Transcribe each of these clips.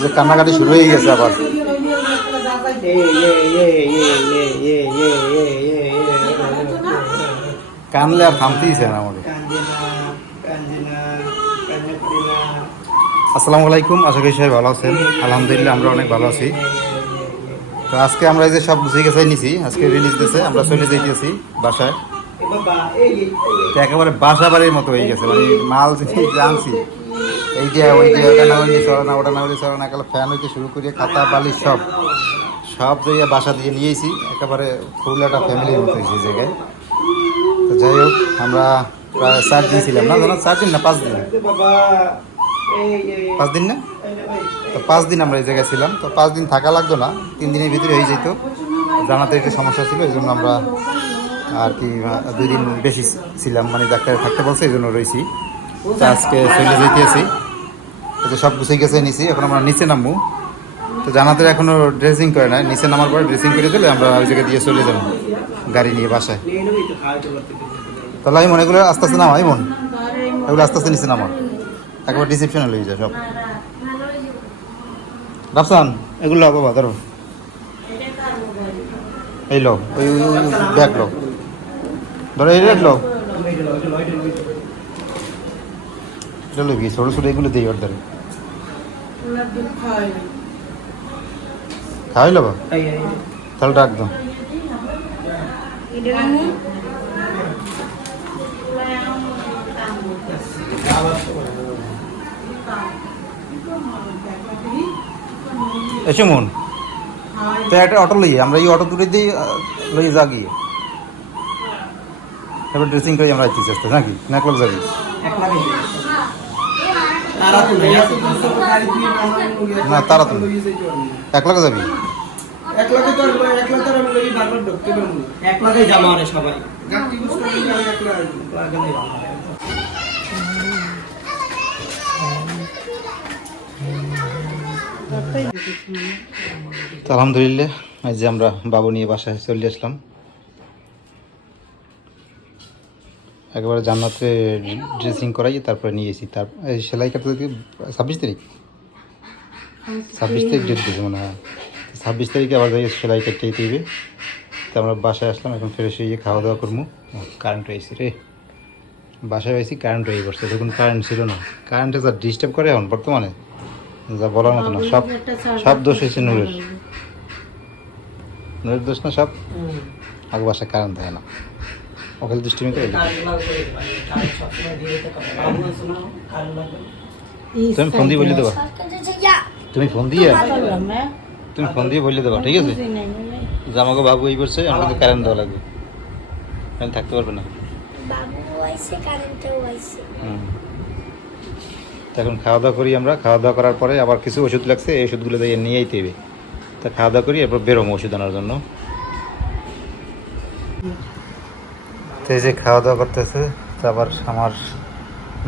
যে কান্নাকাটি শুরু হয়ে গেছে আবার। কানলে আর থামতেইছে না আমাকে। আসসালামু আলাইকুম, আশা করি সবাই ভালো আছেন। আলহামদুলিল্লাহ আমরা অনেক ভালো আছি। তো আজকে আমরা এই যে সব গুছিয়ে গেছে নিছি, আজকে রিলিজ দিয়েছে, আমরা চলে যাইতেছি বাসায়। তো একেবারে বাসা বাড়ির মতো হয়ে গেছে, মানে মাল জানছি এই যে ওই যে ওটা না হইলে চলে না, ওটা না হইলে চলে না, একেবারে ফ্যান হইতে শুরু করে খাতা বালিশ সব সব জায়গায় বাসা দিয়ে নিয়েছি। একেবারে ফুল একটা ফ্যামিলির মতো হয়েছে এই জায়গায়। তো যাই হোক, আমরা প্রায় 4 দিন ছিলাম না, জানো 4 দিন না 5 দিন, 5 দিন না, তো 5 দিন আমরা এই জায়গায় ছিলাম। তো 5 দিন থাকা লাগতো না, 3 দিনের ভিতরে হয়ে যেত। জানাতে একটু সমস্যা ছিল, এই জন্য আমরা আর কি 2 দিন বেশি ছিলাম, মানে ডাক্তার থাকতে বলছে এই জন্য রয়েছি। তো আজকে চলে যেতেছি, তো সব গুছিয়ে গেছে নিছি, এখন আমরা নিচে নামবো। তো জানাতে এখনো ড্রেসিং করে নাই, নিচে নামার পরে ড্রেসিং করে দিলে আমরা ওই জায়গায় দিয়ে চলে যাবো গাড়ি নিয়ে বাসায়। তাহলে আমি মনে করি আস্তে আস্তে নামা, মন এগুলো আস্তে আস্তে নিচে নামা, একবার রিসেপশনে লয়ে যায় সব। রাফসান এগুলো বাবা ধরো, এই লো, ওই ব্যাগ লো, ধরো এই রেড লো, এটা লো, কি ছোটো ছোটো এগুলো দিই ওর ধরে খাওয়াই লবা, তাহলে ডাক দাও। এসে মন তো একটা অটো লইয়ে আমরা এই অটো তুলে দিই, লইয়ে যা গিয়ে তারপর ড্রেসিং করে আমরা আসছি চেষ্টা নাকি না, একলাগ যাবি? না তারা তো একলাগ যাবি, আলহামদুলিল্লাহ আজ যে আমরা বাবু নিয়ে বাসায় চলে আসলাম। একেবারে জান্নাতে ড্রেসিং করাই তারপরে নিয়ে এসেছি। তার সেলাই কাটতে 26 তারিখ, 26 তারিখ ডেট দিয়েছে মনে হয়। 26 তারিখে আবার যাই সেলাই কাটতে দিবে। তো আমরা বাসায় আসলাম, এখন ফ্রেশ হয়ে খাওয়া দাওয়া করবো। কারেন্ট হয়েছে রে, বাসায় হয়েছি কারেন্ট হয়ে পড়ছে, দেখুন কারেন্ট ছিল না। কারেন্টে যা ডিস্টার্ব করে এখন বর্তমানে যা বলার মতো না। সব সব দোষ হয়েছে নূরের, নূরের দোষ না সব। আগে বাসায় কারেন্ট থাকে না, ওখানে দুষ্টিমি করে। তুমি ফোন দিয়ে বলে দেবা, তুমি ফোন দিয়ে বলে দেবা, ঠিক আছে? যে আমাকে বাবু এই করছে, আমাকে তো কারেন্ট দেওয়া লাগবে, আমি থাকতে পারবে না। এখন খাওয়া দাওয়া করি আমরা। খাওয়া দাওয়া করার পরে আবার কিছু ওষুধ লাগছে, এই ওষুধগুলো দিয়ে নিয়ে আইতে হবে। তা খাওয়া দাওয়া করি, এরপর বেরোবো ওষুধ আনার জন্য। তো এই যে খাওয়া দাওয়া করতেছে, তো আবার আমার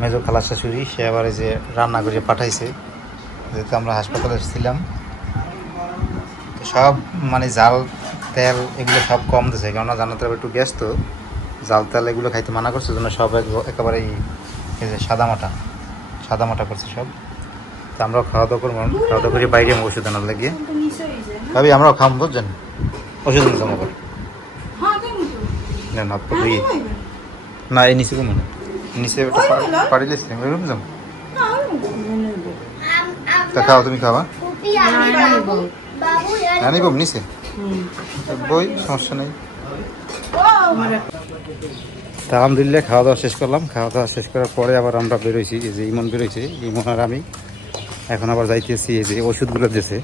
মেজো খালা শাশুড়ি সে আবার এই যে রান্না করে পাঠাইছে, যেহেতু আমরা হাসপাতালে ছিলাম। তো সব মানে জাল তেল এগুলো সব কম দিয়েছে, কেননা জানাতে হবে একটু গ্যাস, তো জাল তেল এগুলো খাইতে মানা করছে, জন্য সব একেবারে এই যে সাদা মাটা করছে সব। তো আমরাও খাওয়া দাওয়া করবো, খাওয়া দাওয়া করে বাইরে ওষুধ আনার লাগিয়ে ভাবি আমরাও খাম, বুঝছেন? ওষুধ আনতে জমা করে না ধুই না, এই নিচে কমে না, নিচে পাড়ি দিয়েছি যাম। তা খাও, তুমি খাওয়া জানি কম নিচে বই, সমস্যা নেই। তা আলহামদুলিল্লাহ খাওয়া দাওয়া শেষ করলাম। খাওয়া দাওয়া শেষ করার পরে আবার আমরা বেরোইছি, এই যে ইমন বেরোইছে, ইমন আর আমি এখন আবার যাইতেছি। এই যে ওষুধগুলো দিয়েছে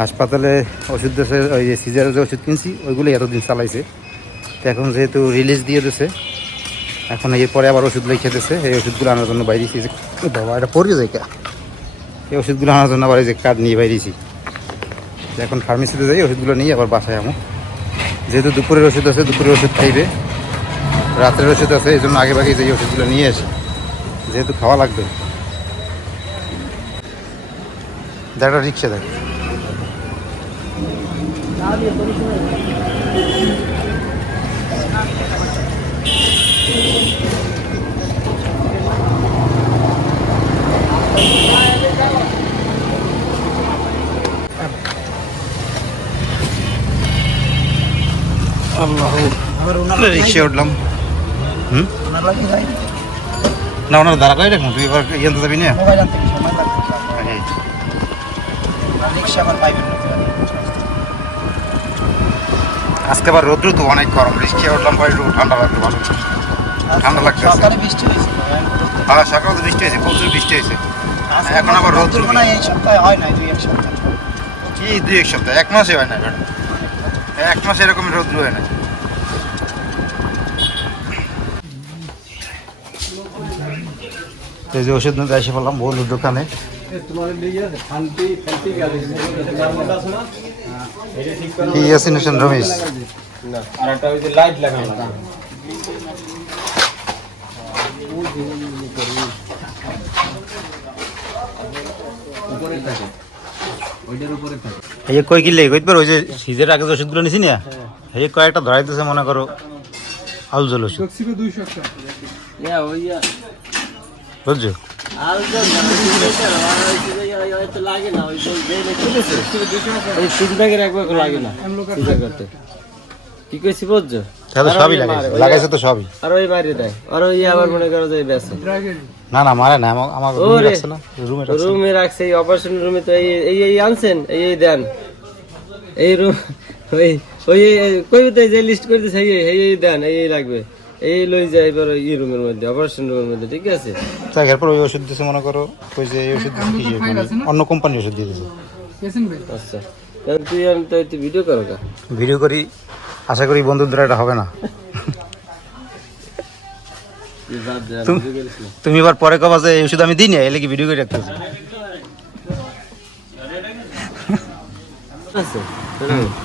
হাসপাতালে, ওষুধ দিয়েছে, ওই যে সিজারের যে ওষুধ কিনছি ওইগুলোই এতদিন চালাইছে। তো এখন যেহেতু রিলিজ দিয়ে দিয়েছে, এখন এরপরে আবার ওষুধ লিখে দিয়েছে। এই ওষুধগুলো আনার জন্য বাইরেছি। যে বাবা এটা পড়ে যায় কা, এই ওষুধগুলো আনার জন্য আবার এই যে কার্ড নিয়ে বাইরেছি। এখন ফার্মেসিতে যাই, ওষুধগুলো নিয়ে আবার বাসায় আমো। যেহেতু দুপুরের ওষুধ আছে, দুপুরের ওষুধ খাইবে, রাত্রের ওষুধ আছে, এই জন্য আগে ভাগে যে ওষুধগুলো নিয়ে আসি, যেহেতু খাওয়া লাগবে। একটা রিক্সা দেখ, আল্লাহ আবার রিক্সা উঠলাম। হুম না ওনার দাঁড়া করে রাখুন, তুই এবার ইয়েতে যাবি না। মোবাইল আনতে সময় লাগবে, রিক্সা আবার পাইবেন না। আজকে আবার রোদ্র তো অনেক গরম, রিক্সা উঠলাম পরে একটু ঠান্ডা লাগবে, ভালো ঠান্ডা লাগছে। সকালে বৃষ্টি হয়েছে, হ্যাঁ সকালে তো বৃষ্টি হয়েছে, প্রচুর বৃষ্টি হয়েছে। এখন আবার রোদ্র মনে হয় এই সপ্তাহে হয় নাই, 2-1 সপ্তাহ। কি 2-1 সপ্তাহ, 1 মাসে হয় না, 1 মাসে এরকম রোদ্র হয় না। এই যে ওষুধ নিতে এসে বললাম বন্ধুর দোকানে। কি ইয়াসিন হোসেন রমেশ, এই কয় কিনলে কইতে পারো, ওই যে সিজের আগে যে ওষুধগুলো নিছি না, এই কয়েকটা ধরাইতেছে মনে করো আউজল ওষুধ, বুঝছো? কি কইছি বুঝছো? তাহলে সবই লাগাইছে, লাগাইছে তো সবই। আর ওই বাইরে দেয়, আর ওই আবার মনে করো যে বেছে না না মারে না, আমার রুমে রাখছে না, রুমে রাখছে। রুমে রাখছে, এই অপারেশন রুমে তো এই আনছেন, এই দেন এই রুম, ওই ওই কইবে তো যে লিস্ট করে দিছে, এই দেন, এই লাগবে, এই লই যায় এবার এই রুমের মধ্যে, অপারেশন রুমের মধ্যে, ঠিক আছে? তাই এরপর ওই ওষুধ দিয়েছে মনে করো, ওই যে এই ওষুধ দিয়েছে অন্য কোম্পানির ওষুধ দিয়ে দিয়েছে। আচ্ছা তুই তো ভিডিও করো কা? ভিডিও করি, আশা করি বন্ধুর দ্বারা এটা হবে না। তুমি এবার পরে কবা যে এই ওষুধ আমি দিই না, এলে কি ভিডিও করে রাখতেছি।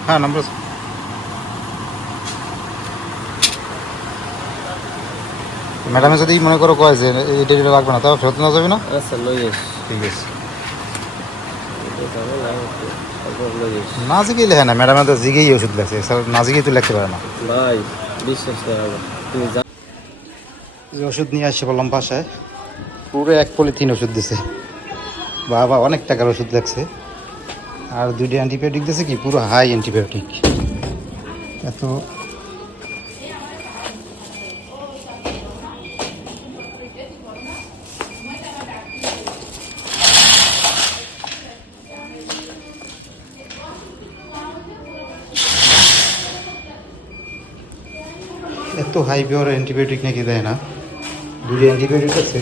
হ্যাঁ নম্বর আছে। ম্যাডামে যদি মনে করো কয় যে এটা এটা লাগবে না, তাও ফেরত নেওয়া যাবে না? আচ্ছা লই আস, ঠিক আছে। লই আস না জিগেই লেখে না, ম্যাডামে তো জিগেই ওষুধ লেখছে, না জিগেই তো লিখতে পারে না। ভাই, বিশ্বাস করা তুমি যা যে ওষুধ নিয়ে আসছে বললাম বাসায়, পুরো 1 পলিথিন ওষুধ দিছে। বাবা অনেক টাকার ওষুধ লাগছে, আর 2টা অ্যান্টিবায়োটিক দিয়েছে, কি পুরো হাই অ্যান্টিবায়োটিক। এত এত হাই পাওয়ার অ্যান্টিবায়োটিক নাকি দেয় না, 2টা অ্যান্টিবায়োটিক আছে,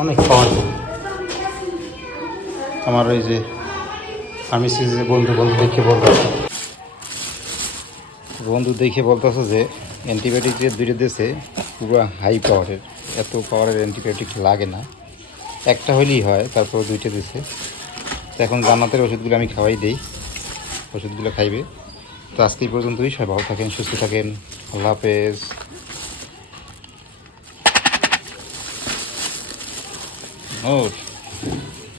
অনেক পাওয়ারফুল। আমার ওই যে ফার্মেসি যে বন্ধু দেখে বলতেছে, যে অ্যান্টিবায়োটিক যে 2টা দিয়েছে পুরো হাই পাওয়ারের, এত পাওয়ারের অ্যান্টিবায়োটিক লাগে না, একটা হলেই হয়, তারপর 2টা দিয়েছে। তো এখন জান্নাতের ওষুধগুলো আমি খাওয়াই দিই, ওষুধগুলো খাইবে। তো আজকে এই পর্যন্তই, সবাই ভালো থাকেন, সুস্থ থাকেন, আল্লাহ হাফেজ।